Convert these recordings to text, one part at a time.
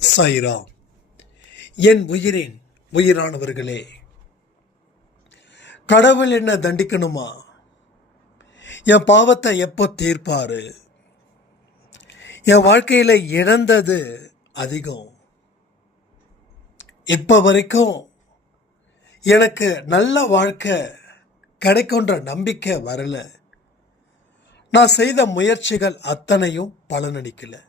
சாயிரா என் உயிரின் உயிரானவர்களே கடவுள் என்ன தண்டிக்கணுமா? என் பாவத்தை எப்போ தீர்ப்பாரு? என் வாழ்க்கையில் இழந்தது அதிகம். இப்போ வரைக்கும் எனக்கு நல்ல வாழ்க்கை கிடைக்குன்ற நம்பிக்கை வரல. நான் செய்த முயற்சிகள் அத்தனையும் பலனளிக்கலை.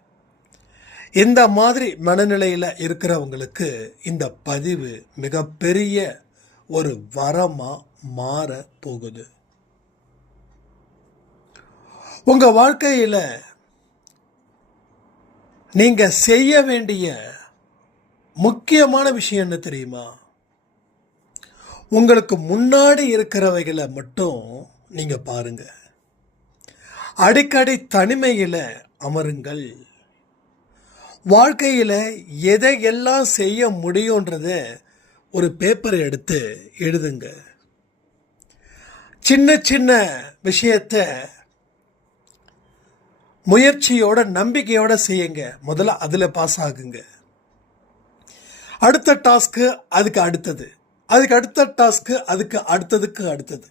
இந்த மாதிரி மனநிலையில் இருக்கிறவங்களுக்கு இந்த பதிவு மிகப்பெரிய ஒரு வரமாக மாற போகுது. உங்கள் வாழ்க்கையில் நீங்கள் செய்ய வேண்டிய முக்கியமான விஷயம் என்ன தெரியுமா? உங்களுக்கு முன்னாடி இருக்கிறவைகளை மட்டும் நீங்கள் பாருங்க. அடிக்கடி தனிமையில் அமருங்கள். வாழ்க்கையில் எதையெல்லாம் செய்ய முடியுன்றத ஒரு பேப்பரை எடுத்து எழுதுங்க. சின்ன சின்ன விஷயத்த முயற்சியோட நம்பிக்கையோட செய்யுங்க. முதல்ல அதில் பாஸ் ஆகுங்க. அடுத்த டாஸ்க்கு அதுக்கு அடுத்தது. அதுக்கு அடுத்த டாஸ்க்கு அதுக்கு அடுத்ததுக்கு அடுத்தது.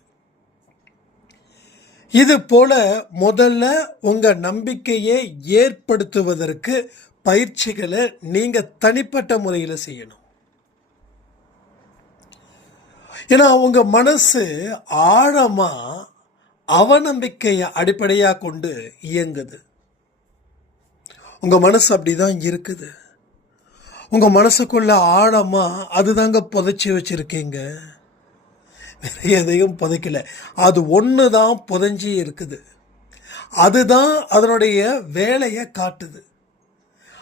இது போல முதல்ல உங்கள் நம்பிக்கையை ஏற்படுத்துவதற்கு பயிற்சிகளை நீங்கள் தனிப்பட்ட முறையில் செய்யணும். ஏன்னா உங்கள் மனசு ஆழமாக அவநம்பிக்கையை அடிப்படையாக கொண்டு இயங்குது. உங்கள் மனசு அப்படிதான் இருக்குது. உங்கள் மனசுக்குள்ள ஆழமாக அதுதாங்க புதைச்சி வச்சுருக்கீங்க. நிறைய எதையும் புதைக்கல. அது ஒன்று தான் புதைஞ்சி இருக்குது. அதுதான் அதனுடைய வேலையை காட்டுது.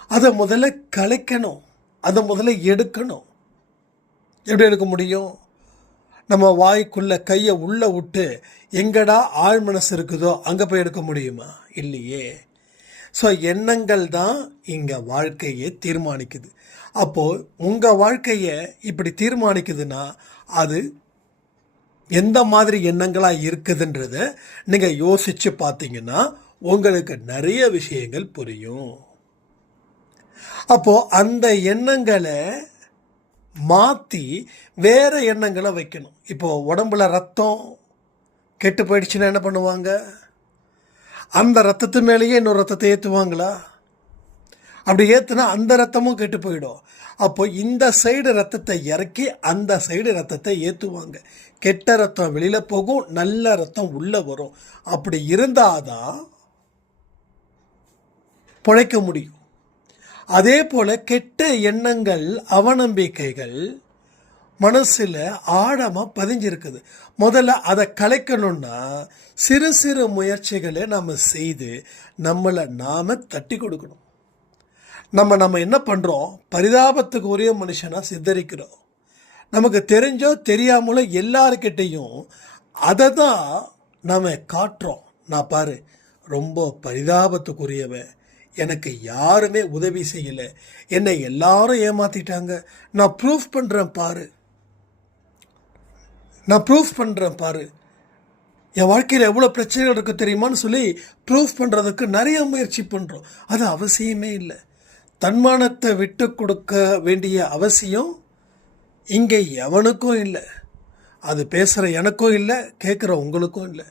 அதை முதல்ல கலைக்கணும். அதை முதல்ல எடுக்கணும். எப்படி எடுக்க முடியும்? நம்ம வாய்க்குள்ள கையை உள்ளே விட்டு எங்கடா ஆழ் மனசு இருக்குதோ அங்கே போய் எடுக்க முடியுமா? இல்லையே. ஸோ எண்ணங்கள் தான் இங்கே வாழ்க்கையை தீர்மானிக்குது. அப்போது உங்கள் வாழ்க்கையை இப்படி தீர்மானிக்குதுன்னா அது எந்த மாதிரி எண்ணங்களாக இருக்குதுன்றத நீங்கள் யோசித்து பார்த்தீங்கன்னா உங்களுக்கு நிறைய விஷயங்கள் புரியும். அப்போது அந்த எண்ணங்களை மாற்றி வேறு எண்ணங்களை வைக்கணும். இப்போது உடம்புல ரத்தம் கெட்டு போயிடுச்சுன்னா என்ன பண்ணுவாங்க? அந்த ரத்தத்து மேலேயே இன்னொரு ரத்தத்தை ஏற்றுவாங்களா அப்படி ஏற்றுனா அந்த ரத்தமும் கெட்டு போயிடும். அப்போ இந்த சைடு ரத்தத்தை இறக்கி அந்த சைடு ரத்தத்தை ஏற்றுவாங்க கெட்ட ரத்தம் வெளியில் போகும் நல்ல ரத்தம் உள்ளே வரும். அப்படி இருந்தால் தான் பிழைக்க முடியும். அதே போல கெட்ட எண்ணங்கள் அவநம்பிக்கைகள் மனசில் ஆழமாக பதிஞ்சிருக்குது. முதல்ல அதை கலைக்கணும்னா சிறு சிறு முயற்சிகளை நம்ம செய்து நம்மளை நாம் தட்டி கொடுக்கணும். நம்ம நம்ம என்ன பண்ணுறோம் பரிதாபத்துக்கு உரிய மனுஷனாக சித்தரிக்கிறோம். நமக்கு தெரிஞ்சோ தெரியாமலோ எல்லாருக்கிட்டேயும் அதை தான் நம்ம காட்டுறோம். நான் பாரு ரொம்ப பரிதாபத்துக்குரியவன். எனக்கு யாருமே உதவி செய்யலை. என்னை எல்லாரும் ஏமாத்திட்டாங்க. நான் ப்ரூஃப் பண்ணுறேன் பாரு. நான் ப்ரூஃப் பண்ணுறேன் பாரு. என் வாழ்க்கையில் எவ்வளோ பிரச்சனைகள் இருக்குது தெரியுமான்னு சொல்லி ப்ரூஃப் பண்ணுறதுக்கு நிறைய முயற்சி பண்ணுறோம் அது அவசியமே இல்லை. தன்மானத்தை விட்டு கொடுக்க வேண்டிய அவசியம் இங்கே எவனுக்கும் இல்லை. அது பேசுகிற எனக்கும் இல்லை கேட்குற உங்களுக்கும் இல்லை.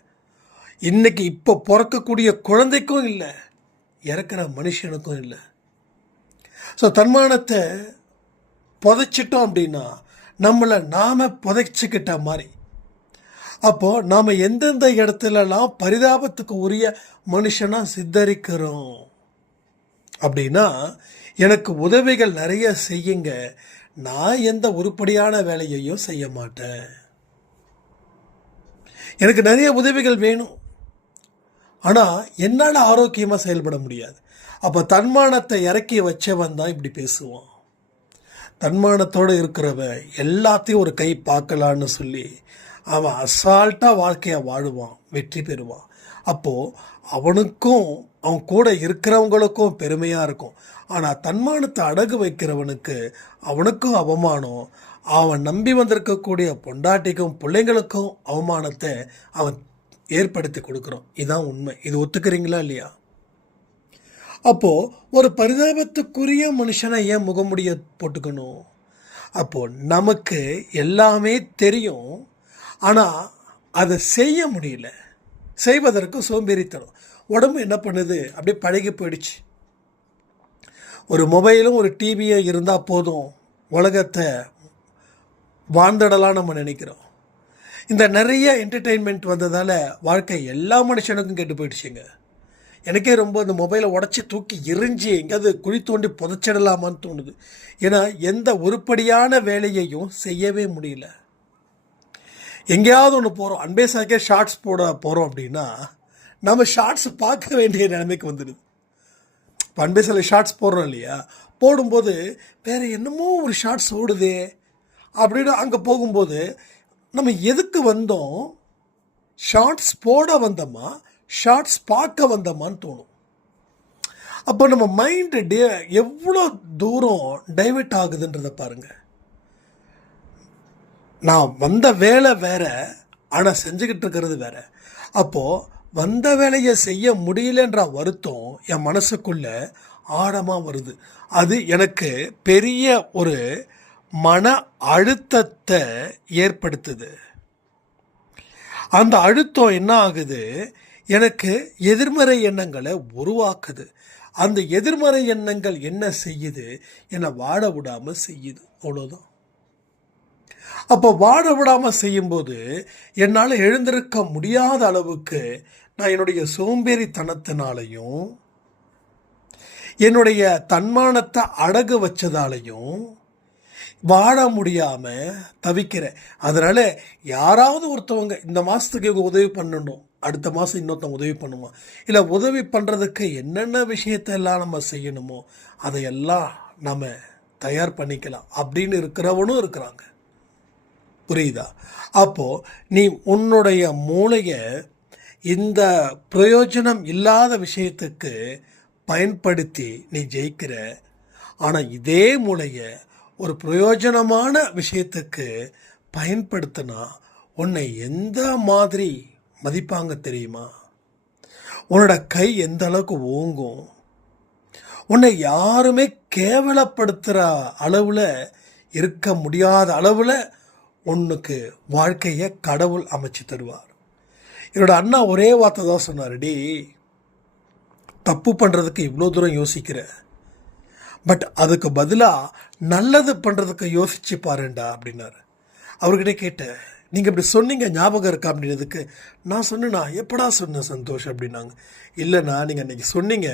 இன்றைக்கி இப்போ பிறக்கக்கூடிய குழந்தைக்கும் இல்லை. இறக்குற மனுஷனுக்கும் இல்லை. ஸோ தன்மானத்தை புதைச்சிட்டோம் அப்படின்னா நம்மளை நாம் புதைச்சிக்கிட்ட மாதிரி. அப்போது நாம் எந்தெந்த இடத்துலலாம் பரிதாபத்துக்கு உரிய மனுஷனாக சித்தரிக்கிறோம்? அப்படின்னா எனக்கு உதவிகள் நிறைய செய்யுங்க. நான் எந்த உருப்படியான வேலையையும் செய்ய மாட்டேன். எனக்கு நிறைய உதவிகள் வேணும். ஆனால் என்னால் ஆரோக்கியமாக செயல்பட முடியாது. அப்போ தன்மானத்தை இறக்கி வச்சவன் தான் இப்படி பேசுவான். தன்மானத்தோடு இருக்கிறவன் எல்லாத்தையும் ஒரு கை பார்க்கலான்னு சொல்லி அவன் அசால்ட்டாக வாழ்க்கையை வாழுவான் வெற்றி பெறுவான். அப்போது அவனுக்கும் அவன் கூட இருக்கிறவங்களுக்கும் பெருமையாக இருக்கும். ஆனால் தன்மானத்தை அடகு வைக்கிறவனுக்கு அவனுக்கும் அவமானம் அவன் நம்பி வந்திருக்கக்கூடிய பொண்டாட்டிக்கும் பிள்ளைங்களுக்கும் அவமானத்தை அவன் ஏற்படுத்தி கொடுக்குறோம். இதுதான் உண்மை. இது ஒத்துக்கிறீங்களா இல்லையா? அப்போது ஒரு பரிதாபத்துக்குரிய மனுஷனை ஏன் முகமுடிய போட்டுக்கணும்? அப்போது நமக்கு எல்லாமே தெரியும். ஆனால் அதை செய்ய முடியல. செய்வதற்கு சோம்பேறித்தனம். உடம்பு என்ன பண்ணுது? அப்படியே பழகி போயிடுச்சு. ஒரு மொபைலும் ஒரு டிவியும் இருந்தால் போதும். உலகத்தை வாழ்ந்துடலாம் நம்ம நினைக்கிறோம். இந்த நிறைய என்டர்டெயின்மெண்ட் வந்ததால் வாழ்க்கை எல்லா மனுஷனுக்கும் கெட்டு போயிடுச்சுங்க. எனக்கே ரொம்ப இந்த மொபைலை உடச்சி தூக்கி எரிஞ்சு எங்கேயாவது குழி தோண்டி புதைச்சிடலாமான்னு தோணுது. ஏன்னா எந்த உருப்படியான வேலையையும் செய்யவே முடியல. எங்கேயாவது ஒன்று போகிறோம் அன்பே சாக்கே ஷார்ட்ஸ் போட போகிறோம் அப்படின்னா நம்ம ஷார்ட்ஸ் பார்க்க வேண்டிய நிலைமைக்கு வந்துடுது. இப்போ அன்பே ஷார்ட்ஸ் போடுறோம் இல்லையா? போடும்போது வேறு என்னமோ ஒரு ஷார்ட்ஸ் ஓடுதே அப்படின்னு அங்கே போகும்போது நம்ம எதுக்கு வந்தோம்? ஷார்ட்ஸ் போட வந்தோமா? ஷார்ட்ஸ் பார்க்க வந்தோமான்னு தோணும். அப்போ நம்ம மைண்டு டே எவ்வளோ தூரம் டைவெர்ட் ஆகுதுன்றதை பாருங்கள் நான் வந்த வேலை வேற ஆனால் செஞ்சுக்கிட்டு இருக்கிறது வேற. அப்போது வந்த வேலையை செய்ய முடியலன்ற வருத்தம் என் மனசுக்குள்ளே ஆழமாக வருது. அது எனக்கு பெரிய ஒரு மன அழுத்தத்தை ஏற்படுத்துது. அந்த அழுத்தம் என்ன ஆகுது? எனக்கு எதிர்மறை எண்ணங்களை உருவாக்குது. அந்த எதிர்மறை எண்ணங்கள் என்ன செய்யுது? என்னை வாட விடாமல் செய்யுது. அவ்வளோதான் அப்போ வாட விடாமல் செய்யும்போது என்னால் எழுந்திருக்க முடியாத அளவுக்கு நான் என்னுடைய சோம்பேறித்தனத்தினாலையும் என்னுடைய தன்மானத்தை அடகு வச்சதாலையும் வாழ முடியாமல் தவிக்கிறேன் அதனால் யாராவது ஒருத்தவங்க இந்த மாதத்துக்கு இவங்க உதவி பண்ணணும் அடுத்த மாதம் இன்னொருத்தன் உதவி பண்ணுமா? இல்லை உதவி பண்ணுறதுக்கு என்னென்ன விஷயத்தெல்லாம் நம்ம செய்யணுமோ அதையெல்லாம் நம்ம தயார் பண்ணிக்கலாம் அப்படின்னு இருக்கிறவனும் இருக்கிறாங்க. புரியுதா? அப்போது நீ உன்னுடைய மூளையை இந்த பிரயோஜனம் இல்லாத விஷயத்துக்கு பயன்படுத்தி நீ ஜெயிக்கிற. ஆனால் இதே மூளையை ஒரு பிரயோஜனமான விஷயத்துக்கு பயன்படுத்தினா உன்னை எந்த மாதிரி மதிப்பாங்க தெரியுமா? உன்னோட கை எந்த அளவுக்கு ஓங்கும்? உன்னை யாருமே கேவலப்படுத்துகிற அளவில் இருக்க முடியாத அளவில் உன்னுக்கு வாழ்க்கையை கடவுள் அமைச்சு தருவார். என்னோட அண்ணா ஒரே வார்த்தை தான் சொன்னார் டி தப்பு பண்ணுறதுக்கு இவ்வளோ தூரம் யோசிக்கிற. பட் அதுக்கு பதிலாக நல்லது பண்ணுறதுக்கு யோசிச்சு பாருண்டா அப்படின்னாரு. அவர்கிட்ட கேட்டேன் நீங்கள் இப்படி சொன்னீங்க ஞாபகம் இருக்கா? அப்படின்றதுக்கு நான் சொன்னேண்ணா எப்படா சொன்னேன் சந்தோஷ்? அப்படின்னாங்க. இல்லைண்ணா நீங்கள் அன்றைக்கி சொன்னீங்க.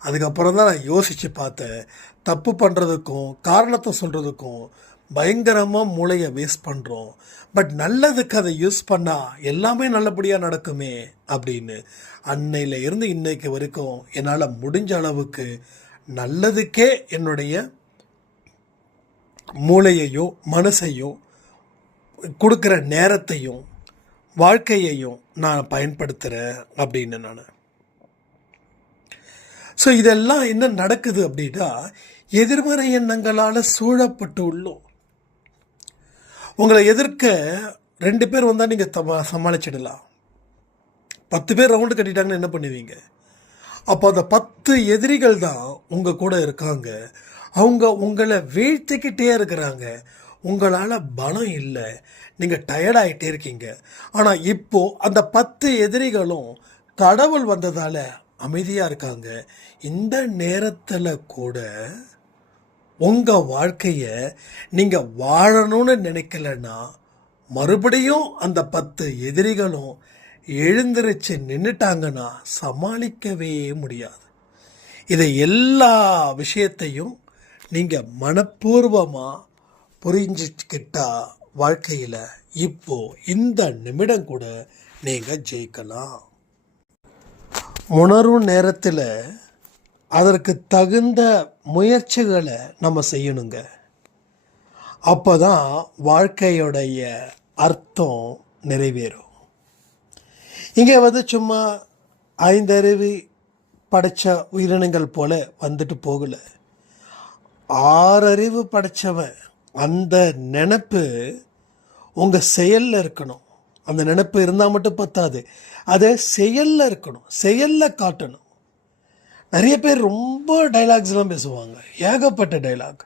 அதுக்கப்புறம் தான் நான் யோசித்து பார்த்தேன். தப்பு பண்ணுறதுக்கும் காரணத்தை சொல்கிறதுக்கும் பயங்கரமாக மூளையை வேஸ்ட் பண்ணுறோம் பட் நல்லதுக்கு அதை யூஸ் பண்ணால் எல்லாமே நல்லபடியாக நடக்குமே அப்படின்னு. அன்னையில் இருந்து இன்னைக்கு வரைக்கும் என்னால் முடிஞ்ச அளவுக்கு நல்லதுக்கே என்னுடைய மூளையையோ மனசையும் கொடுக்குற நேரத்தையும் வாழ்க்கையையும் நான் பயன்படுத்துகிறேன் அப்படின்னு நான். ஸோ இதெல்லாம் என்ன நடக்குது அப்படின்னா எதிர்மறை எண்ணங்களால் சூழப்பட்டு உள்ளோம். உங்களை எதிர்க்க ரெண்டு பேர் வந்தால் நீங்கள் தமா சமாளிச்சிடலாம். பத்து பேர் ரவுண்டு கட்டிட்டாங்கன்னு என்ன பண்ணுவீங்க? அப்போ அந்த பத்து எதிரிகள் தான் உங்கள் கூட இருக்காங்க. அவங்க உங்களை வீழ்த்திக்கிட்டே இருக்கிறாங்க. உங்களால் பலம் இல்லை. நீங்கள் டயர்டாகிட்டே இருக்கீங்க. ஆனால் இப்போது அந்த பத்து எதிரிகளும் கடவுள் வந்ததால் அமைதியாக இருக்காங்க. இந்த நேரத்தில் கூட உங்கள் வாழ்க்கையை நீங்கள் வாழணும்னு நினைக்கலன்னா மறுபடியும் அந்த பத்து எதிரிகளும் எழுந்திருச்சு நின்றுட்டாங்கன்னா சமாளிக்கவே முடியாது. இதை எல்லா விஷயத்தையும் நீங்கள் மனப்பூர்வமாக புரிஞ்சுக்கிட்டா வாழ்க்கையில் இப்போது இந்த நிமிடம் கூட நீங்கள் ஜெயிக்கலாம். உணரும் நேரத்தில் அதற்கு தகுந்த முயற்சிகளை நம்ம செய்யணுங்க. அப்போ தான் வாழ்க்கையுடைய அர்த்தம் நிறைவேறும். இங்கே வந்து சும்மா ஐந்தறிவு படைத்த உயிரினங்கள் போல வந்துட்டு போகல. ஆறறிவு படைச்சவன் அந்த நினப்பு உங்கள் செயலில் இருக்கணும். அந்த நினப்பு இருந்தால் மட்டும் பத்தாது. அதை செயலில் இருக்கணும். செயலில் காட்டணும். நிறைய பேர் ரொம்ப டைலாக்ஸ்லாம் பேசுவாங்க. ஏகப்பட்ட டைலாக்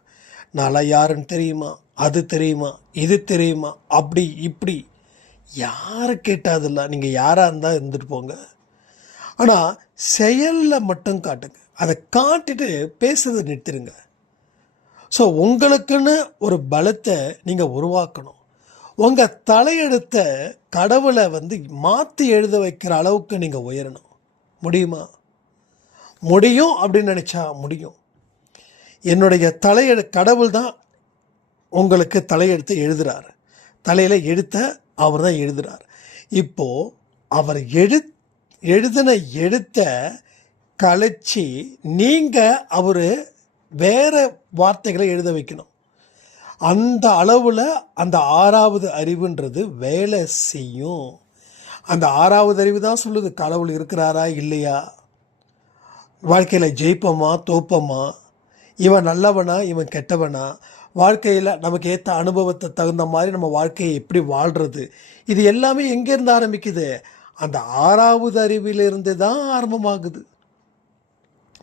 நான்லாம் யாருன்னு தெரியுமா? அது தெரியுமா? இது தெரியுமா? அப்படி இப்படி. யார் கேட்டாதில்ல நீங்கள் யாராக இருந்தால் இருந்துட்டு போங்க. ஆனால் செயலில் மட்டும் காட்டுங்க. அதை காட்டிட்டு பேசுறதை நிறுத்திடுங்க ஸோ உங்களுக்குன்னு ஒரு பலத்தை நீங்கள் உருவாக்கணும். உங்கள் தலையெடுத்த கடவுளை வந்து மாற்றி எழுத வைக்கிற அளவுக்கு நீங்கள் உயரணும். முடியுமா? முடியும் அப்படின்னு நினச்சா முடியும். என்னுடைய தலையெடு கடவுள் தான் உங்களுக்கு தலையெடுத்து எழுதுறாரு. தலையில் எடுத்த அவர் தான் எழுதுகிறார் இப்போது அவர் எழு எழுதின எழுத்த கலைச்சி நீங்கள் அவர் வேறு வார்த்தைகளை எழுத வைக்கணும். அந்த அளவில் அந்த ஆறாவது அறிவுன்றது வேலை செய்யும். அந்த ஆறாவது அறிவு தான் சொல்லுது கடவுள் இருக்கிறாரா இல்லையா? வாழ்க்கையில் ஜெயிப்போமா தோப்போமா? இவன் நல்லவனா இவன் கெட்டவனா? வாழ்க்கையில் நமக்கு ஏற்ற அனுபவத்தை தகுந்த மாதிரி நம்ம வாழ்க்கையை எப்படி வாழ்கிறது இது எல்லாமே எங்கேருந்து ஆரம்பிக்குது? அந்த ஆறாவது அறிவிலிருந்து தான் ஆரம்பமாகுது.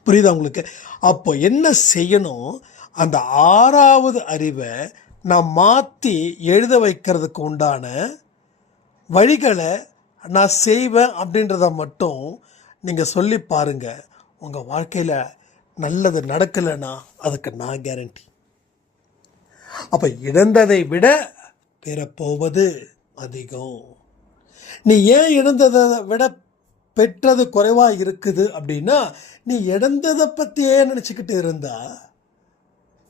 புரியுதா உங்களுக்கு? அப்போ என்ன செய்யணும்? அந்த ஆறாவது அறிவை நான் மாற்றி எழுத வைக்கிறதுக்கு உண்டான வழிகளை நான் செய்வேன் அப்படின்றத மட்டும் நீங்கள் சொல்லி பாருங்கள் உங்கள் வாழ்க்கையில் நல்லது நடக்கலைன்னா அதுக்கு நான் கேரண்டி அப்போ இழந்ததை விட பெறப்போவது அதிகம். நீ ஏன் இழந்ததை விட பெற்றது குறைவாக இருக்குது அப்படின்னா நீ இழந்ததை பற்றியே நினச்சிக்கிட்டு இருந்தா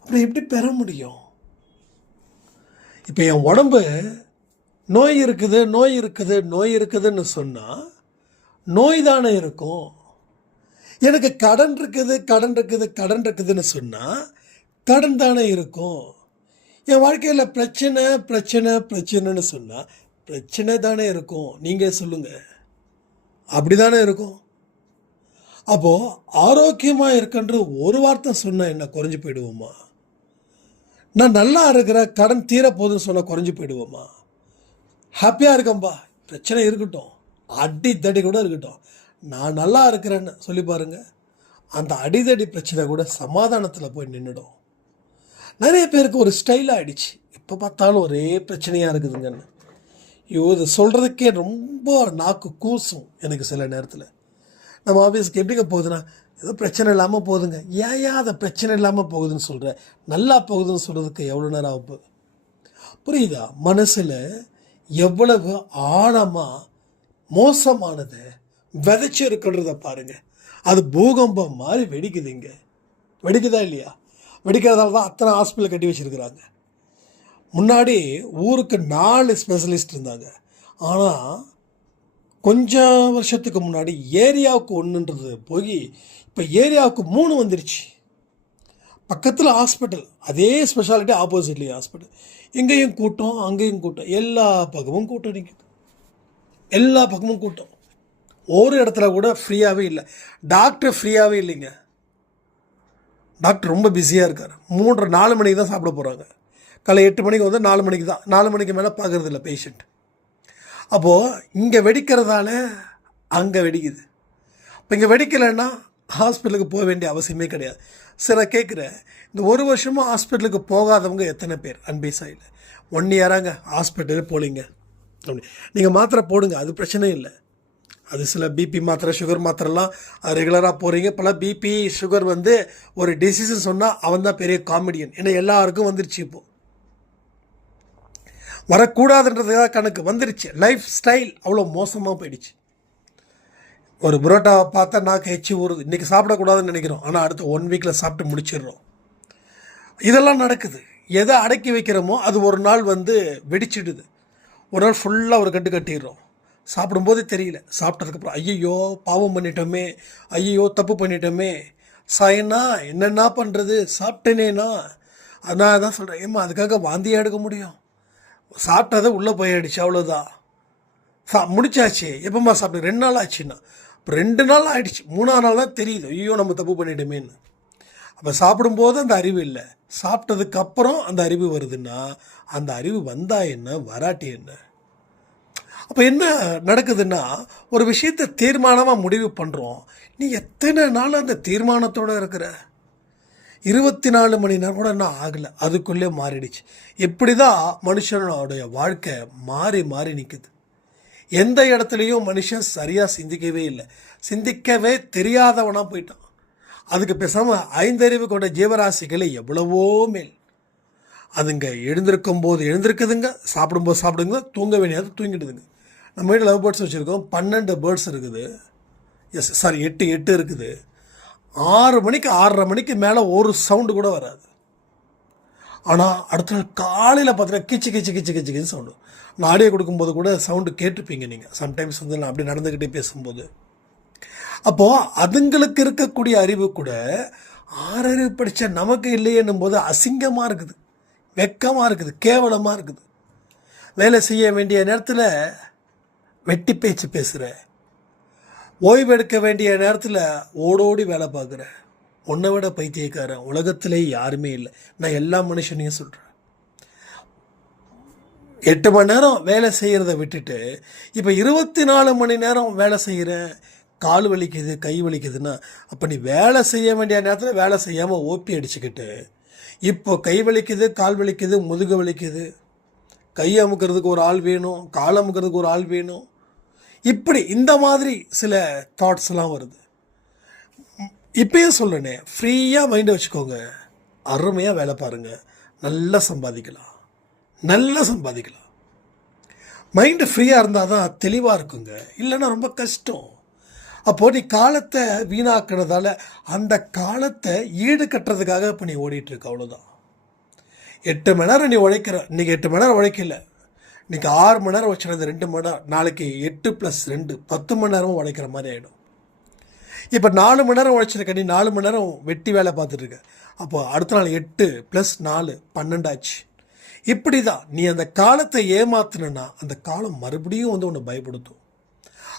அப்புறம் எப்படி பெற முடியும்? இப்போ என் உடம்பு நோய் இருக்குது நோய் இருக்குது நோய் இருக்குதுன்னு சொன்னால் நோய் தானே இருக்கும். எனக்கு கடன் இருக்குது கடன் இருக்குது கடன் இருக்குதுன்னு சொன்னால் கடன் தானே இருக்கும். என் வாழ்க்கையில் பிரச்சனை பிரச்சனை பிரச்சனைன்னு சொன்னால் பிரச்சனை தானே இருக்கும். நீங்கள் சொல்லுங்கள் அப்படி தானே இருக்கும். அப்போது ஆரோக்கியமாக இருக்கன்ற ஒரு வார்த்தை சொன்னால் என்ன குறைஞ்சி போயிடுவோமா? நான் நல்லா இருக்கிற கடன் தீர போதுன்னு சொன்னால் குறைஞ்சி போயிடுவோமா? ஹாப்பியாக இருக்கம்பா பிரச்சனை இருக்கட்டும். அடி தடி கூட இருக்கட்டும். நான் நல்லா இருக்கிறேன்னு சொல்லி பாருங்க. அந்த அடிதடி பிரச்சனை கூட சமாதானத்தில் போய் நின்றுடும் நிறைய பேருக்கு ஒரு ஸ்டைல் ஆகிடுச்சு எப்போ பார்த்தாலும் ஒரே பிரச்சனையாக இருக்குதுங்கன்னு ஐயோ இதை சொல்கிறதுக்கே ரொம்ப நாக்கு கூசும் எனக்கு சில நேரத்தில். நம்ம ஆஃபீஸ்க்கு எப்படிங்க போகுதுன்னா ஏதோ பிரச்சனை இல்லாமல் போகுதுங்க. ஏன் ஏன் அதை பிரச்சனை இல்லாமல் போகுதுன்னு சொல்கிறேன் நல்லா போகுதுன்னு சொல்கிறதுக்கு எவ்வளோ நேரம் ஆக போகுது? புரியுதா? மனசில் எவ்வளவு ஆழமாக மோசமானதை விதைச்சி இருக்கின்றத பாருங்க. அது பூகம்பம் மாதிரி வெடிக்குதுங்க. வெடிக்குதா இல்லையா? வெடிக்கிறதால தான் அத்தனை ஹாஸ்பிட்டல் கட்டி வச்சிருக்கிறாங்க. முன்னாடி ஊருக்கு நாலு ஸ்பெஷலிஸ்ட் இருந்தாங்க. ஆனால் கொஞ்சம் வருஷத்துக்கு முன்னாடி ஏரியாவுக்கு ஒன்றுன்றது போய் இப்போ ஏரியாவுக்கு மூணு வந்துருச்சு. பக்கத்தில் ஹாஸ்பிட்டல் அதே ஸ்பெஷாலிட்டி ஆப்போசிட்லேயே ஹாஸ்பிட்டல் இங்கேயும் கூட்டம் அங்கேயும் கூட்டம். எல்லா பக்கமும் கூட்டம் நீங்கள் எல்லா பக்கமும் கூட்டம். ஒரு இடத்துல கூட ஃப்ரீயாகவே இல்லை. டாக்டர் ஃப்ரீயாகவே இல்லைங்க. டாக்டர் ரொம்ப பிஸியாக இருக்கார். மூன்று நாலு மணிக்கு தான் சாப்பிட போகிறாங்க காலை எட்டு மணிக்கு வந்து நாலு மணிக்கு தான் நாலு மணிக்கு மேலே பார்க்குறது இல்லை பேஷண்ட் அப்போது இங்கே வெடிக்கிறதால அங்கே வெடிக்குது. இப்போ இங்கே வெடிக்கலைன்னா ஹாஸ்பிட்டலுக்கு போக வேண்டிய அவசியமே கிடையாது. சரி நான் கேட்குறேன் இந்த ஒரு வருஷமாக ஹாஸ்பிட்டலுக்கு போகாதவங்க எத்தனை பேர்? அன்பே சாயில். ஒன் இயராங்க ஹாஸ்பிட்டலே போலிங்க. அப்படி. நீங்கள் மாத்திரை போடுங்க அது பிரச்சனை இல்லை. அது சில பிபி மாத்திரை சுகர் மாத்திரைலாம் ரெகுலராக போகிறீங்க பல பிபி சுகர் வந்து ஒரு டிசீஸ்ன்னு சொன்னால் அவன் தான் பெரிய காமெடியன் ஏன்னா எல்லாருக்கும் வந்துருச்சு இப்போது வரக்கூடாதுன்றதுக்காக கணக்கு வந்துருச்சு. லைஃப் ஸ்டைல் அவ்வளோ மோசமாக போயிடுச்சு. ஒரு புரோட்டாவை பார்த்தா நாக்கு எச்சி ஊறுது. இன்றைக்கி சாப்பிடக்கூடாதுன்னு நினைக்கிறோம். ஆனால் அடுத்த ஒன் வீக்கில் சாப்பிட்டு முடிச்சிடுறோம். இதெல்லாம் நடக்குது. எதை அடக்கி வைக்கிறோமோ அது ஒரு நாள் வந்து வெடிச்சிடுது. ஒரு நாள் ஃபுல்லாக ஒரு கட்டு கட்டிடுறோம். சாப்பிடும்போது தெரியல. சாப்பிட்டதுக்கப்புறம் ஐயையோ பாவம் பண்ணிட்டோமே. ஐயையோ தப்பு பண்ணிட்டோமே. சாயனா என்னென்னா பண்ணுறது சாப்பிட்டேனேனா அதனால தான் சொல்கிறேன் ஏம்மா அதுக்காக வாந்தியாக எடுக்க முடியும்? சாப்பிட்டதை உள்ளே போயிடுச்சு அவ்வளோதான் சா முடிச்சாச்சு. எப்போம்மா சாப்பிட்டு? ரெண்டு நாள் ஆச்சுன்னா இப்போ ரெண்டு நாள் ஆகிடுச்சு மூணாவது நாள் தான் தெரியுது. ஐயோ நம்ம தப்பு பண்ணிட்டோமேன்னு. அப்போ சாப்பிடும்போது அந்த அறிவு இல்லை. சாப்பிட்டதுக்கப்புறம் அந்த அறிவு வருதுன்னா அந்த அறிவு வந்தா என்ன? வராட்டி என்ன? அப்போ என்ன நடக்குதுன்னா ஒரு விஷயத்தை தீர்மானமாக முடிவு பண்ணுறோம் நீ எத்தனை நாள் அந்த தீர்மானத்தோடு இருக்கிற? இருபத்தி நாலு மணி நேரம் கூட இன்னும் ஆகலை. அதுக்குள்ளே மாறிடுச்சு. இப்படி தான் மனுஷனுடைய வாழ்க்கை மாறி மாறி நிற்குது எந்த இடத்துலையும் மனுஷன் சரியாக சிந்திக்கவே இல்லை. சிந்திக்கவே தெரியாதவனாக போயிட்டான். அதுக்கு பேசாமல் ஐந்தறிவு கொண்ட ஜீவராசிகளை எவ்வளவோ மேல். அதுங்க எழுந்திருக்கும் போது எழுந்திருக்குதுங்க சாப்பிடும்போது சாப்பிடுங்க தூங்க வேண்டியது தூங்கிடுதுங்க. நம்ம வீட்டில் லவ் பேர்ட்ஸ் வச்சுருக்கோம். பன்னெண்டு பேர்ட்ஸ் இருக்குது. எஸ் சாரி எட்டு எட்டு இருக்குது. ஆறு மணிக்கு ஆறரை மணிக்கு மேலே ஒரு சவுண்டு கூட வராது. ஆனால் அடுத்த நாள் காலையில் பார்த்தீங்கன்னா கிச்சு கிச்சு கிச்சு கிச்சு கிச்சு சவுண்டு நான் ஆடியோ கொடுக்கும்போது கூட சவுண்டு கேட்டுப்பீங்க நீங்கள் சம்டைம்ஸ் வந்து நான் அப்படி நடந்துக்கிட்டே பேசும்போது. அப்போது அதுங்களுக்கு இருக்கக்கூடிய அறிவு கூட ஆறறிவு படித்த நமக்கு இல்லையேன்னும் போது அசிங்கமாக இருக்குது. வெக்கமாக இருக்குது. கேவலமாக இருக்குது. வேலை செய்ய வேண்டிய நேரத்தில் வெட்டி பேச்சு பேசுகிற ஓய்வு எடுக்க வேண்டிய நேரத்தில் ஓடோடி வேலை பார்க்குற. உன்னை விட பைத்தியக்காரன் உலகத்திலே யாருமே இல்லை. நான் எல்லா மனுஷனையும் சொல்கிறேன் எட்டு மணி நேரம் வேலை செய்கிறத விட்டுட்டு இப்போ இருபத்தி நாலு மணி நேரம் வேலை செய்கிறேன் கால் வலிக்குது கை வலிக்குதுன்னா அப்போ நீ வேலை செய்ய வேண்டிய நேரத்தில் வேலை செய்யாமல் ஓப்பி அடிச்சுக்கிட்டு இப்போ கை வலிக்குது கால் வலிக்குது முதுகு வலிக்குது கை அமுக்கிறதுக்கு ஒரு ஆள் வேணும் கால் அமுக்கிறதுக்கு ஒரு ஆள் வேணும் இப்படி இந்த மாதிரி சில தாட்ஸ்லாம் வருது. இப்பயும் சொல்கிறேனே ஃப்ரீயாக மைண்டை வச்சுக்கோங்க. அருமையாக வேலை பாருங்கள் நல்லா சம்பாதிக்கலாம். நல்லா சம்பாதிக்கலாம். மைண்டு ஃப்ரீயாக இருந்தால் தான் தெளிவாக இருக்குங்க. இல்லைன்னா ரொம்ப கஷ்டம். அப்போது நீ காலத்தை வீணாக்குனதால அந்த காலத்தை ஈடு கட்டுறதுக்காக இப்போ நீ ஓடிட்டுருக்க அவ்வளோதான் எட்டு மணி நேரம் நீ உழைக்கிற இன்றைக்கி எட்டு மணி நேரம் உழைக்கல. இன்றைக்கி ஆறு மணி நேரம் வச்சுருந்த ரெண்டு மணி நேரம் நாளைக்கு எட்டு ப்ளஸ் ரெண்டு பத்து மணி நேரமும் உழைக்கிற மாதிரி ஆகிடும் இப்போ நாலு மணி நேரம் உழைச்சிருக்க நீ நாலு மணி நேரம் வெட்டி வேலை பார்த்துட்ருக்க அப்போ அடுத்த நாள் எட்டு ப்ளஸ் நாலு பன்னெண்டாச்சு இப்படி தான் நீ அந்த காலத்தை ஏமாத்தினா அந்த காலம் மறுபடியும் வந்து உன்னை பயப்படுத்தும்.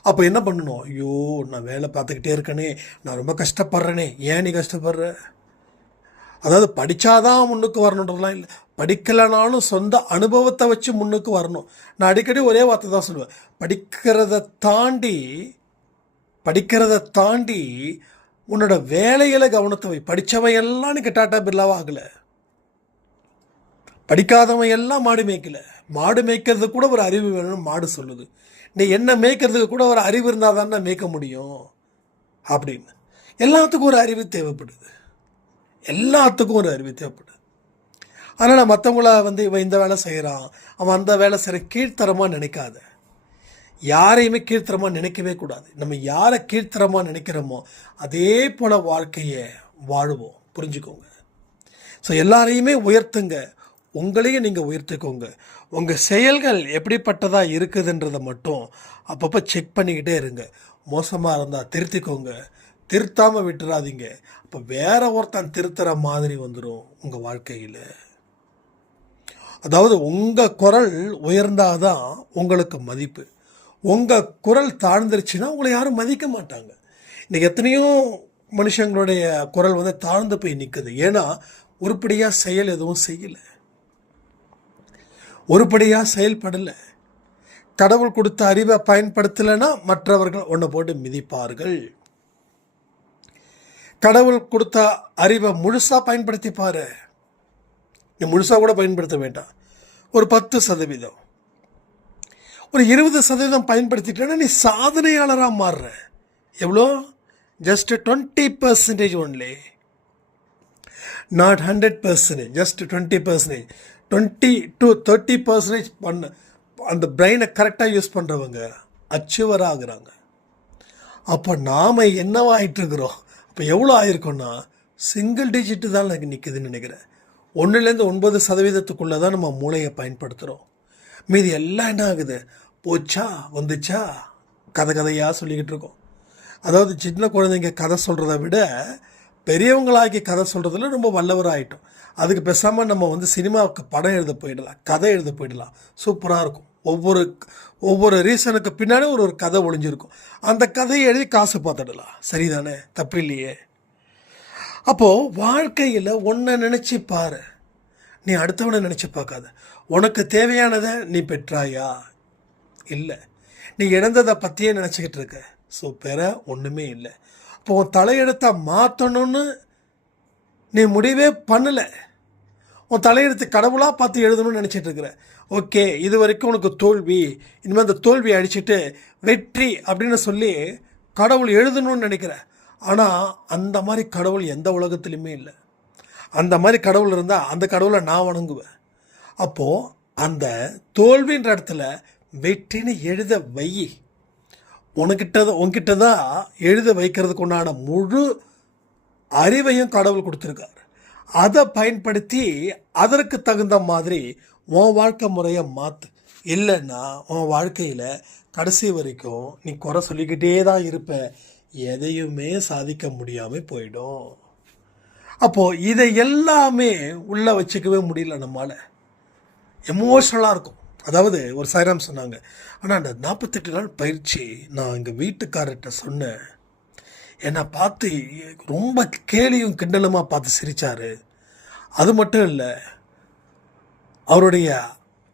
அப்போ என்ன பண்ணணும்? ஐயோ நான் வேலை பார்த்துக்கிட்டே இருக்கனே நான் ரொம்ப கஷ்டப்படுறேனே ஏன் நீ கஷ்டப்படுற? அதாவது படித்தாதான் முன்னுக்கு வரணுன்றதுலாம் இல்லை. படிக்கலைனாலும் சொந்த அனுபவத்தை வச்சு முன்னுக்கு வரணும். நான் அடிக்கடி ஒரே வார்த்தை தான் சொல்லுவேன். படிக்கிறத தாண்டி படிக்கிறத தாண்டி உன்னோட வேலைகளை கவனத்தை வை. படித்தவன் எல்லாம் நீ டாட்டா பிர்லாவாக ஆகலை படிக்காதவன் எல்லாம் மாடு மேய்க்கல. மாடு மேய்க்கிறது கூட ஒரு அறிவு வேணும்னு மாடு சொல்லுது. நீ என்ன மேய்க்கிறதுக்கு கூட ஒரு அறிவு இருந்தால் தானே மேய்க்க முடியும்? அப்படின்னு. எல்லாத்துக்கும் ஒரு அறிவு தேவைப்படுது. எல்லாத்துக்கும் ஒரு அறிவு தேவைப்படுது. அதனால் மற்றவங்கள வந்து இவன் இந்த வேலை செய்கிறான் அவன் அந்த வேலை செய்கிற கீழ்த்தரமாக நினைக்காத. யாரையுமே கீழ்த்தரமாக நினைக்கவே கூடாது. நம்ம யாரை கீழ்த்தரமாக நினைக்கிறோமோ அதே போல் வாழ்க்கையை வாழுவோம். புரிஞ்சுக்கோங்க. ஸோ எல்லாரையுமே உயர்த்துங்க. உங்களையும் நீங்கள் உயர்த்திக்கோங்க. உங்கள் செயல்கள் எப்படிப்பட்டதாக இருக்குதுன்றதை மட்டும் அப்பப்போ செக் பண்ணிக்கிட்டே இருங்க. மோசமாக இருந்தால் திருத்திக்கோங்க. திருத்தாமல் விட்டுறாதீங்க. அப்போ வேற ஒருத்தன் திருத்துற மாதிரி வந்துடும் உங்கள் வாழ்க்கையில். அதாவது உங்கள் குரல் உயர்ந்தால் தான் உங்களுக்கு மதிப்பு. உங்கள் குரல் தாழ்ந்துருச்சுன்னா உங்களை யாரும் மதிக்க மாட்டாங்க. இன்றைக்கி எத்தனையோ மனுஷங்களுடைய குரல் வந்து தாழ்ந்து போய் நிற்குது ஏன்னா உருப்படியாக செயல் எதுவும் செய்யலை. ஒருபடியாக செயல்படலை. கடவுள் கொடுத்த அறிவை பயன்படுத்தலைன்னா மற்றவர்கள் ஒன்றை போட்டு மிதிப்பார்கள். கடவுள் கொடுத்த அறிவை முழுசாக பயன்படுத்தி நீ முழுசாக கூட பயன்படுத்த வேண்டாம். ஒரு பத்து சதவீதம். ஒரு இருபது சதவீதம் பயன்படுத்திட்டேன்னா நீ சாதனையாளராக மாறுற. எவ்வளோ? Just twenty percentage only not hundred percentage just twenty percentage twenty to thirty percentage பண்ண அந்த பிரெயினை கரெக்டாக யூஸ் பண்ணுறவங்க அச்சுவராக ஆகுறாங்க. அப்போ நாம் என்னவாக ஆகிட்டுருக்குறோம் அப்போ எவ்வளோ ஆயிருக்கோன்னா சிங்கிள் டிஜிட்டு தான் எனக்கு நிற்குதுன்னு நினைக்கிறேன். ஒன்றுலேருந்து ஒன்பது சதவீதத்துக்குள்ளே தான் நம்ம மூளையை பயன்படுத்துகிறோம் மீதி எல்லாம் என்ன ஆகுது? போச்சா? வந்துச்சா? கதை கதையாக சொல்லிக்கிட்டு இருக்கோம். அதாவது சின்ன குழந்தைங்க கதை சொல்கிறத விட பெரியவங்களாகி கதை சொல்கிறதுல ரொம்ப வல்லவராகிட்டோம் அதுக்கு பேசாமல் நம்ம வந்து சினிமாவுக்கு படம் எழுத போயிடலாம் கதை எழுத போயிடலாம். சூப்பராக இருக்கும். ஒவ்வொரு ஒவ்வொரு ரீசனுக்கு பின்னாடி ஒரு ஒரு கதை ஒளிஞ்சிருக்கும். அந்த கதையை எழுதி காசு பார்த்துடலாம். சரிதானே? தப்பு இல்லையே? அப்போது வாழ்க்கையில் ஒன்றை நினச்சி பாரு. நீ அடுத்தவனை நினச்சி பார்க்காத. உனக்கு தேவையானதை நீ பெற்றாயா? இல்லை. நீ இழந்ததை பற்றியே நினச்சிக்கிட்டு இருக்க. ஸோ பெற ஒன்றுமே இல்லை. இப்போ உன் தலையெழுத்தை மாற்றணும்னு நீ முடிவே பண்ணலை. உன் தலையெழுத்து கடவுளாக பார்த்து எழுதணும்னு நினச்சிட்டு இருக்கிற ஓகே இது வரைக்கும் உனக்கு தோல்வி. இனிமேல் அந்த தோல்வியை அடிச்சிட்டு வெற்றி அப்படின்னு சொல்லி கடவுள் எழுதணும்னு நினைக்கிறேன் ஆனால் அந்த மாதிரி கடவுள் எந்த உலகத்துலையுமே இல்லை. அந்த மாதிரி கடவுள் இருந்தால் அந்த கடவுளை நான் வணங்குவேன். அப்போது அந்த தோல்வின்ற இடத்துல வெற்றின்னு எழுத வை. உனக்கிட்ட உன்கிட்ட தான் எழுத வைக்கிறதுக்கு உண்டான முழு அறிவையும் கடவுள் கொடுத்துருக்காரு. அதை பயன்படுத்தி அதற்கு தகுந்த மாதிரி உன் வாழ்க்கை முறையை மாற்று இல்லைன்னா உன் வாழ்க்கையில் கடைசி வரைக்கும் நீ குறை சொல்லிக்கிட்டே தான் இருப்ப. எதையுமே சாதிக்க முடியாமல் போயிடும். அப்போது இதை எல்லாமே உள்ளே வச்சுக்கவே முடியல நம்மளால் எமோஷ்னலாக இருக்கும். அதாவது ஒரு சாய்ராம் சொன்னாங்க ஆனால் அந்த நாற்பத்தெட்டு நாள் பயிற்சி நான் எங்கள் வீட்டுக்காரர்கிட்ட சொன்னேன். என்னை பார்த்து ரொம்ப கேலியும் கிண்டலுமாக பார்த்து சிரித்தார் அது மட்டும் இல்லை அவருடைய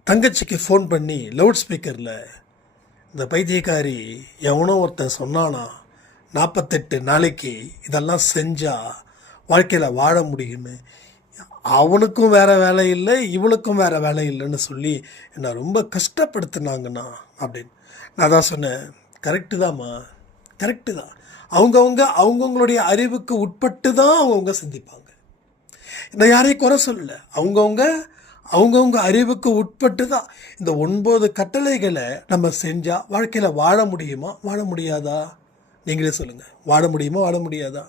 தங்கச்சிக்கு ஃபோன் பண்ணி லவுட் ஸ்பீக்கரில் இந்த பைத்தியக்காரி எவனோ ஒருத்தன் சொன்னானா நாற்பத்தெட்டு நாளைக்கு இதெல்லாம் செஞ்சால் வாழ்க்கையில் வாழ முடியும்னு அவனுக்கும் வேற வேலை இல்லை இவளுக்கும் வேற வேலை இல்லைன்னு சொல்லி என்னை ரொம்ப கஷ்டப்படுத்துனாங்கண்ணா அப்படின்னு. நான் தான் சொன்னேன் கரெக்டு தாம்மா கரெக்டு தான். அவங்கவுங்க அவங்கவுங்களுடைய அறிவுக்கு உட்பட்டு தான் அவங்கவுங்க சிந்திப்பாங்க. நான் யாரையும் குறை சொல்லலை. அவங்கவுங்க அவங்கவுங்க அறிவுக்கு உட்பட்டு தான். இந்த ஒன்பது கட்டளைகளை நம்ம செஞ்சால் வாழ்க்கையில் வாழ முடியுமா? வாழ முடியாதா? நீங்களே சொல்லுங்கள் வாழ முடியுமா வாழ முடியாதா?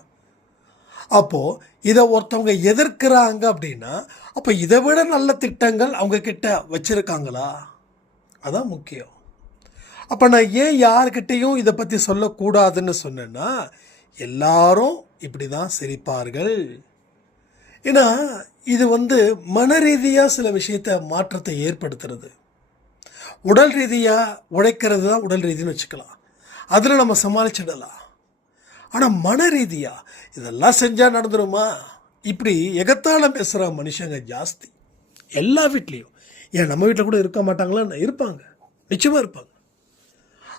அப்போது இதை ஒருத்தவங்க எதிர்க்கிறாங்க அப்படின்னா அப்போ இதை விட நல்ல திட்டங்கள் அவங்க கிட்ட வச்சுருக்காங்களா? அதான் முக்கியம். அப்போ நான் ஏன் யார்கிட்டையும் இதை பற்றி சொல்லக்கூடாதுன்னு சொன்னேன்னா எல்லாரும் இப்படி தான் சிரிப்பார்கள். ஏன்னா இது வந்து மன ரீதியாக சில விஷயத்தை மாற்றத்தை ஏற்படுத்துறது. உடல் ரீதியாக உழைக்கிறது தான் உடல் ரீதின்னு வச்சுக்கலாம். அதில் நம்ம சமாளிச்சிடலாம். ஆனால் மன ரீதியாக இதெல்லாம் செஞ்சால் நடந்துருமா? இப்படி எகத்தால பேசுகிற மனுஷங்க ஜாஸ்தி. எல்லா வீட்லேயும். ஏன் நம்ம வீட்டில் கூட இருக்க மாட்டாங்களான்னு இருப்பாங்க. நிச்சயமாக இருப்பாங்க.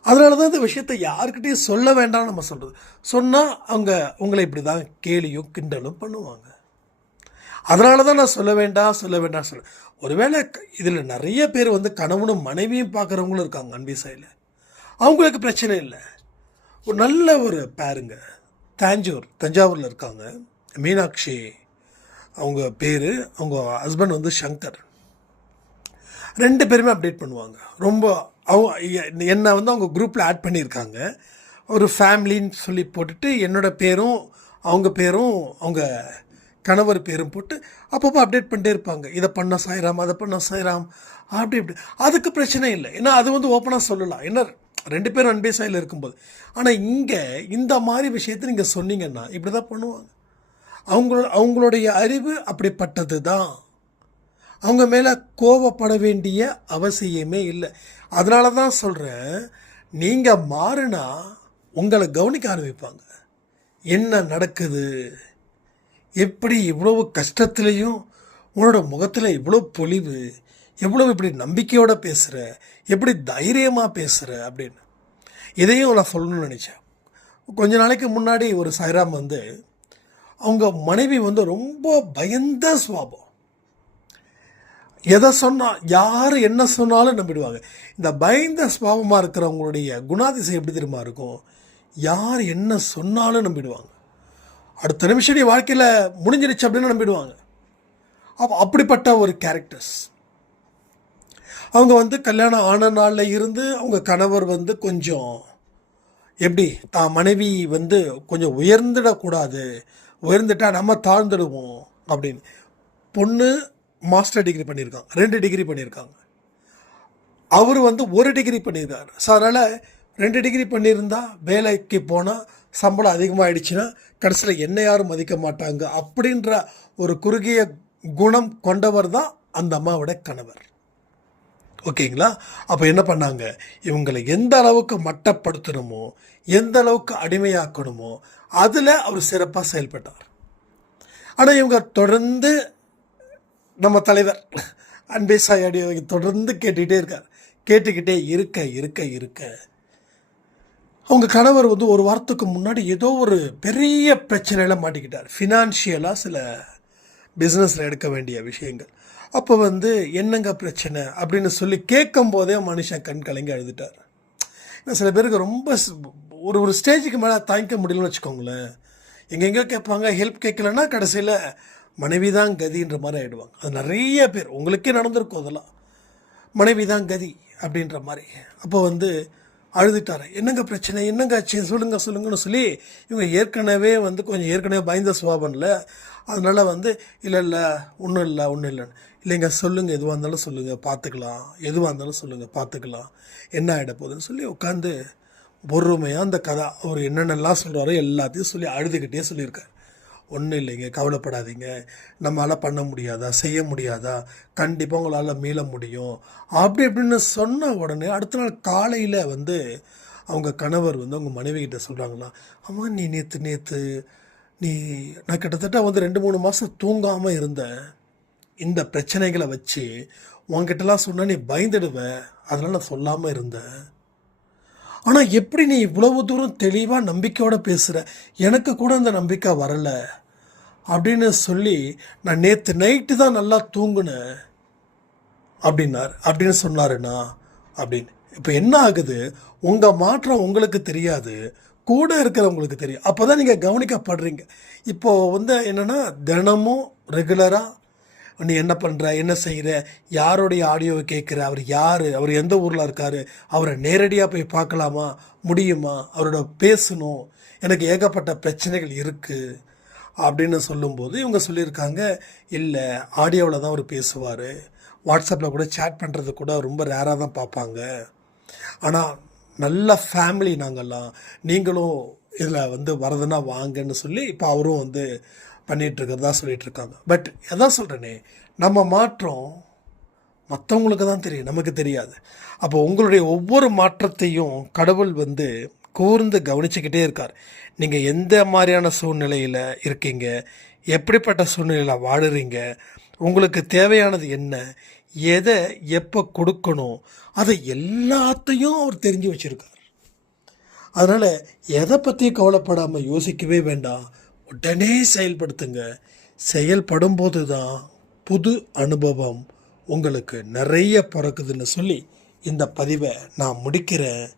அதனால தான் இந்த விஷயத்தை யாருக்கிட்டையும் சொல்ல வேண்டாம்னு நம்ம சொல்கிறது சொன்னால் அவங்க உங்களை இப்படி தான் கேலியும் கிண்டலும் பண்ணுவாங்க. அதனால தான் நான் சொல்ல வேண்டாம் சொல்ல வேண்டாம் சொல்ல ஒருவேளை இதில் நிறைய பேர் வந்து கணவனும் மனைவியும் பார்க்குறவங்களும் இருக்காங்க அன்பி சைடில் அவங்களுக்கு பிரச்சனை இல்லை. ஒரு நல்ல ஒரு பேருங்க. தஞ்சூர் தஞ்சாவூரில் இருக்காங்க. மீனாட்சி அவங்க பேர் அவங்க ஹஸ்பண்ட் வந்து சங்கர். ரெண்டு பேருமே அப்டேட் பண்ணுவாங்க. ரொம்ப அவங்க என்னை வந்து அவங்க குரூப்பில் ஆட் பண்ணியிருக்காங்க. ஒரு ஃபேமிலின்னு சொல்லி போட்டுட்டு என்னோட பேரும் அவங்க பேரும் அவங்க கணவர் பேரும் போட்டு அப்பப்போ அப்டேட் பண்ணிட்டே இருப்பாங்க. இதை பண்ண சாயிராம் அதை பண்ண சாய்ராம் அப்படி இப்படி. அதுக்கு பிரச்சனை இல்லை. ஏன்னா அது வந்து ஓப்பனாக சொல்லலாம். என்ன ரெண்டு பேரும் அன்பே சாயில் இருக்கும்போது. ஆனால் இங்கே இந்த மாதிரி விஷயத்தை நீங்கள் சொன்னீங்கன்னா இப்படி தான் பண்ணுவாங்க. அவங்களோட அவங்களுடைய அறிவு அப்படிப்பட்டது தான் அவங்க மேலே கோவப்பட வேண்டிய அவசியமே இல்லை. அதனால தான் சொல்கிறேன் நீங்கள் மாறினா உங்களை கவனிக்க ஆரம்பிப்பாங்க. என்ன நடக்குது? எப்படி இவ்வளவு கஷ்டத்துலேயும் உன்னோட முகத்தில் இவ்வளோ பொலிவு? எவ்வளோ இப்படி நம்பிக்கையோடு பேசுகிற எப்படி தைரியமாக பேசுகிற அப்படின்னு. இதையும் நான் சொல்லணும்னு நினச்சேன். கொஞ்ச நாளைக்கு முன்னாடி ஒரு சாய்ராம் வந்து அவங்க மனைவி வந்து ரொம்ப பயந்த சுவாபம் எதை சொன்னால் யார் என்ன சொன்னாலும் நம்பிடுவாங்க. இந்த பயந்த சுவாபமாக இருக்கிறவங்களுடைய குணாதிசயம் எப்படி தெரியுமா இருக்கும்? யார் என்ன சொன்னாலும் நம்பிடுவாங்க. அடுத்த நிமிஷம் வாழ்க்கையில் முடிஞ்சிருச்சு அப்படின்னு நம்பிடுவாங்க. அப்போ அப்படிப்பட்ட ஒரு கேரக்டர்ஸ் அவங்க வந்து கல்யாணம் ஆன நாளில் இருந்து அவங்க கணவர் வந்து கொஞ்சம் எப்படி தான் மனைவி வந்து கொஞ்சம் உயர்ந்துடக்கூடாது. உயர்ந்துட்டால் நம்ம தாழ்ந்துடுவோம் அப்படின்னு. பொண்ணு மாஸ்டர் டிகிரி பண்ணியிருக்காங்க ரெண்டு டிகிரி பண்ணியிருக்காங்க. அவர் வந்து ஒரு டிகிரி பண்ணியிருக்கார். ஸோ அதனால் ரெண்டு டிகிரி பண்ணியிருந்தா வேலைக்கு போனால் சம்பளம் அதிகமாகிடுச்சுன்னா கடைசியில் என்ன யாரும் மதிக்க மாட்டாங்க அப்படின்ற ஒரு குறுகிய குணம் கொண்டவர் தான் அந்த அம்மாவோட கணவர். ஓகேங்களா? அப்போ என்ன பண்ணாங்க? இவங்களை எந்த அளவுக்கு மட்டப்படுத்தணுமோ எந்த அளவுக்கு அடிமையாக்கணுமோ அதில் அவர் சிறப்பாக செயல்பட்டார். ஆனால் இவங்க தொடர்ந்து நம்ம தலைவர் அன்பே சாயாடி தொடர்ந்து கேட்டுக்கிட்டே இருக்கார். கேட்டுக்கிட்டே இருக்க இருக்க இருக்க. அவங்க கணவர் வந்து ஒரு வாரத்துக்கு முன்னாடி ஏதோ ஒரு பெரிய பிரச்சனையில் மாட்டிக்கிட்டார். ஃபினான்ஷியலாக சில பிஸ்னஸில் எடுக்க வேண்டிய விஷயங்கள். அப்போ வந்து என்னங்க பிரச்சனை அப்படின்னு சொல்லி கேட்கும் போதே மனுஷன் கண் கலங்கி அழுதுட்டார். ஏன்னா சில பேருக்கு ரொம்ப ஒரு ஒரு ஸ்டேஜுக்கு மேலே தாங்கிக்க முடியலன்னு வச்சுக்கோங்களேன். எங்கெங்கேயோ கேட்பாங்க ஹெல்ப் கேட்கலன்னா கடைசியில் மனைவி தான் கதின்ற மாதிரி ஆகிடுவாங்க அது நிறைய பேர் உங்களுக்கே நடந்திருக்கும் அதெல்லாம். மனைவி தான் கதி அப்படின்ற மாதிரி. அப்போ வந்து அழுதுட்டாரு. என்னங்க பிரச்சனை? என்னங்க ஆச்சு? சொல்லுங்க சொல்லுங்கன்னு சொல்லி இவங்க ஏற்கனவே வந்து கொஞ்சம் ஏற்கனவே பயந்த சுவாபனில் அதனால் வந்து இல்லை இல்லை ஒன்றும் இல்லை ஒன்றும் இல்லைன்னு இல்லைங்க சொல்லுங்கள் எதுவாக இருந்தாலும் சொல்லுங்கள் பார்த்துக்கலாம் எதுவாக இருந்தாலும் சொல்லுங்கள் பார்த்துக்கலாம் என்ன ஆகிட போகுதுன்னு சொல்லி உட்காந்து பொறுமையாக அந்த கதை அவர் என்னென்னலாம் சொல்கிறாரோ எல்லாத்தையும் சொல்லி அழுதுகிட்டே சொல்லியிருக்கார். ஒன்றும் இல்லைங்க. கவலைப்படாதீங்க. நம்மளால் பண்ண முடியாதா? செய்ய முடியாதா? கண்டிப்பாக உங்களால் மீள முடியும். அப்படி இப்படின்னு சொன்ன உடனே அடுத்த நாள் காலையில் வந்து அவங்க கணவர் வந்து அவங்க மனைவிகிட்ட சொல்கிறாங்களாம் அம்மா நீ நேற்று நேற்று நீ நான் கிட்டத்தட்ட வந்து ரெண்டு மூணு மாதம் தூங்காமல் இருந்தேன். இந்த பிரச்சனைகளை வச்சு உன்கிட்டலாம் சொன்னால் நீ பயந்துடுவ. அதனால் நான் சொல்லாமல் இருந்தேன். ஆனால் எப்படி நீ இவ்வளவு தூரம் தெளிவாக நம்பிக்கையோடு பேசுகிற எனக்கு கூட அந்த நம்பிக்கை வரலை. அப்படின்னு சொல்லி நான் நேற்று நைட்டு தான் நல்லா தூங்குனேன் அப்படின்னார். அப்படின்னு சொன்னாருண்ணா அப்படின்னு. இப்போ என்ன ஆகுது? உங்கள் மாற்றம் உங்களுக்கு தெரியாது. கூட இருக்கிறவங்களுக்கு தெரியும். அப்போ தான் நீங்கள் கவனிக்கப்படுறீங்க. இப்போது வந்து என்னென்னா தினமும் ரெகுலராக நீ என்ன பண்ணுற என்ன செய்கிற யாருடைய ஆடியோவை கேட்குற அவர் யார்? அவர் எந்த ஊரில் இருக்கார்? அவரை நேரடியாக போய் பார்க்கலாமா? முடியுமா? அவரோட பேசணும். எனக்கு ஏகப்பட்ட பிரச்சனைகள் இருக்குது அப்படின்னு சொல்லும்போது இவங்க சொல்லியிருக்காங்க இல்லை ஆடியோவில் தான் அவர் பேசுவார். வாட்ஸ்அப்பில் கூட சேட் பண்ணுறது கூட ரொம்ப ரேராக தான் பார்ப்பாங்க. ஆனால் நல்ல ஃபேமிலி நாங்கள்லாம் நீங்களும் இதில் வந்து வரதுன்னா வாங்கன்னு சொல்லி இப்போ அவரும் வந்து பண்ணிகிட்ருக்கிறதா இருக்கிறதா பட் எதான் சொல்கிறேனே நம்ம மாற்றம் மற்றவங்களுக்கு தான் தெரியும் நமக்கு தெரியாது. அப்போ உங்களுடைய ஒவ்வொரு மாற்றத்தையும் கடவுள் வந்து கூர்ந்து கவனிச்சுக்கிட்டே இருக்கார். நீங்கள் எந்த மாதிரியான சூழ்நிலையில் இருக்கீங்க? எப்படிப்பட்ட சூழ்நிலையில் வாழுறீங்க? உங்களுக்கு தேவையானது என்ன? எதை எப்போ கொடுக்கணும்? அதை எல்லாத்தையும் அவர் தெரிஞ்சு வச்சுருக்கார். அதனால் எதை பற்றி கவலைப்படாமல் யோசிக்கவே வேண்டாம். உடனே செயல்படுத்துங்க. செயல்படும் போது தான் புது அனுபவம் உங்களுக்கு நிறைய பிறக்குதுன்னு சொல்லி இந்த பதிவை நான் முடிக்கிறேன்.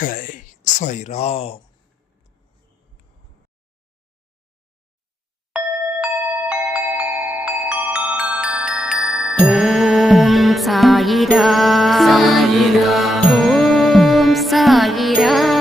ஜெய். சாய்ராம் சாயிரா. சாயிரா. ஓம் சாயிரா.